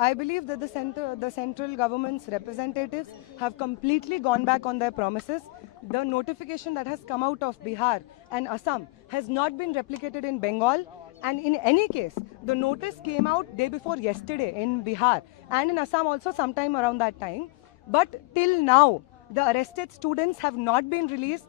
I believe that the central government's representatives have completely gone back on their promises. The notification that has come out of Bihar and Assam has not been replicated in Bengal. And in any case, the notice came out day before yesterday in Bihar and in Assam also sometime around that time. But till now, the arrested students have not been released.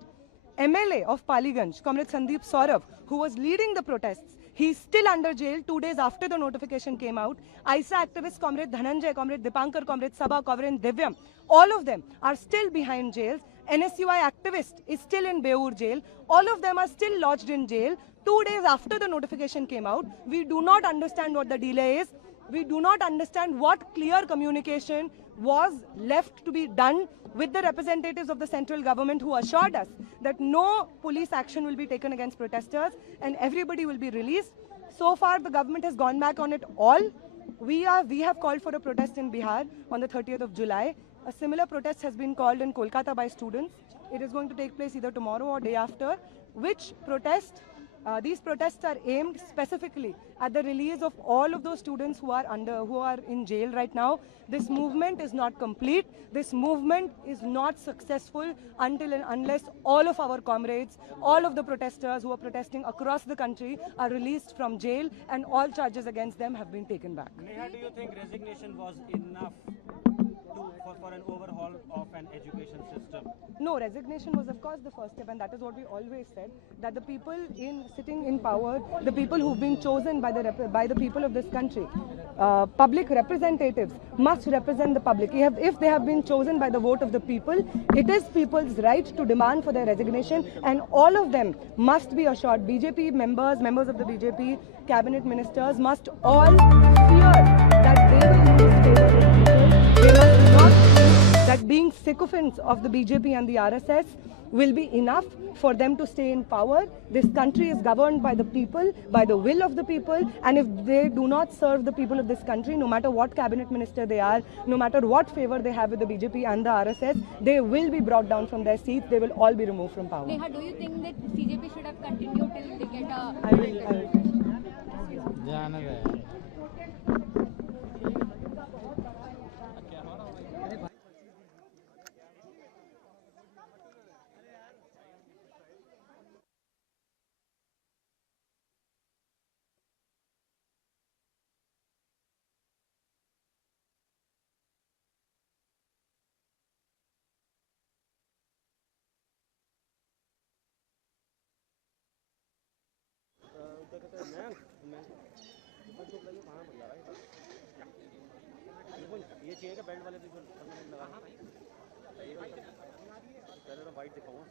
MLA of Paliganj, Comrade Sandeep Saurav, who was leading the protests, he's still under jail 2 days after the notification came out. ISA activists Comrade Dhananjay, Comrade Dipankar, Comrade Sabha, Comrade Divyam, all of them are still behind jails. NSUI activist is still in Beur jail. All of them are still lodged in jail 2 days after the notification came out. We do not understand what the delay is. We do not understand what clear communication was left to be done with the representatives of the central government who assured us that no police action will be taken against protesters and everybody will be released. So far, the government has gone back on it all. We have called for a protest in Bihar on the 30th of July. A similar protest has been called in Kolkata by students. It is going to take place either tomorrow or day after. These protests are aimed specifically at the release of all of those students who are in jail right now. This movement is not complete. This movement is not successful until and unless all of our comrades, all of the protesters who are protesting across the country are released from jail and all charges against them have been taken back. Neha, do you think resignation was enough for an overhaul of an education system? No, resignation was of course the first step, and that is what we always said, that the people sitting in power, the people who've been chosen by the people of this country, public representatives must represent the public. If they have been chosen by the vote of the people, it is people's right to demand for their resignation, and all of them must be assured. BJP members of the BJP cabinet ministers must all fear that they will lose favor with people. They must not think that being sycophants of the BJP and the RSS will be enough for them to stay in power. This country is governed by the people, by the will of the people, and if they do not serve the people of this country, no matter what cabinet minister they are, no matter what favor they have with the BJP and the RSS, they will be brought down from their seats. They will all be removed from power. Neha, do you think that CJP should have continued till they get a... I will. ये चाहिए क्या belt वाले भी लगा पहले तो white दिखाऊंगा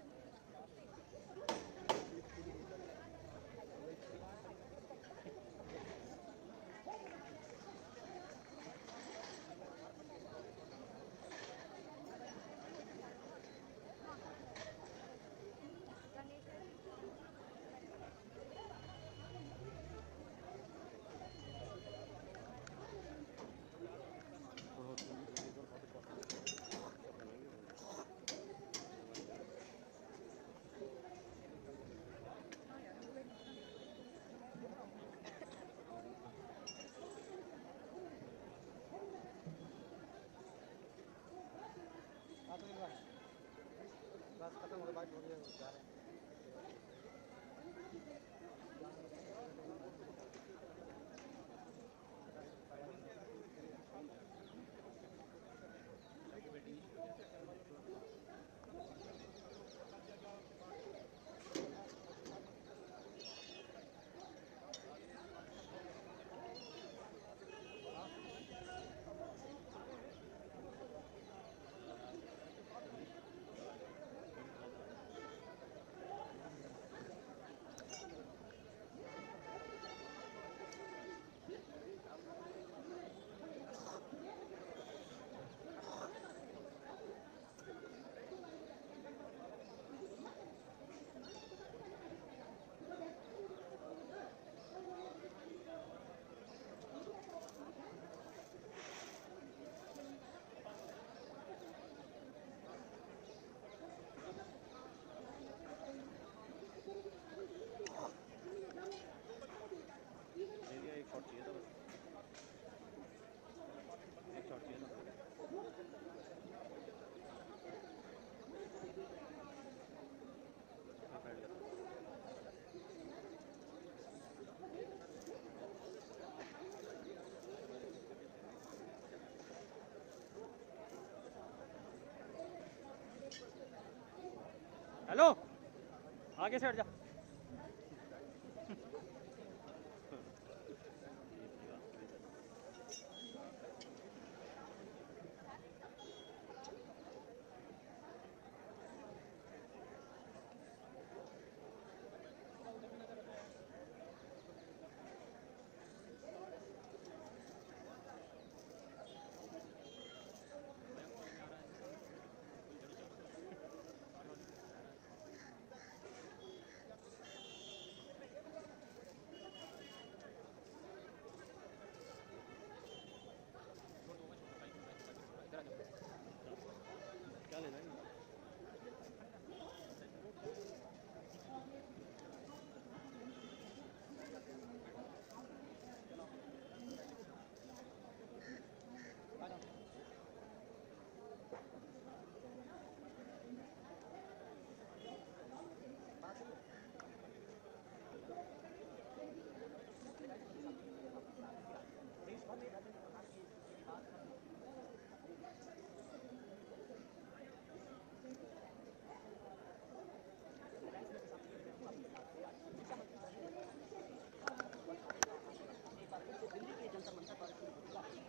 आगे से हट जा।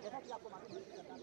जैसा कि आपको मालूम है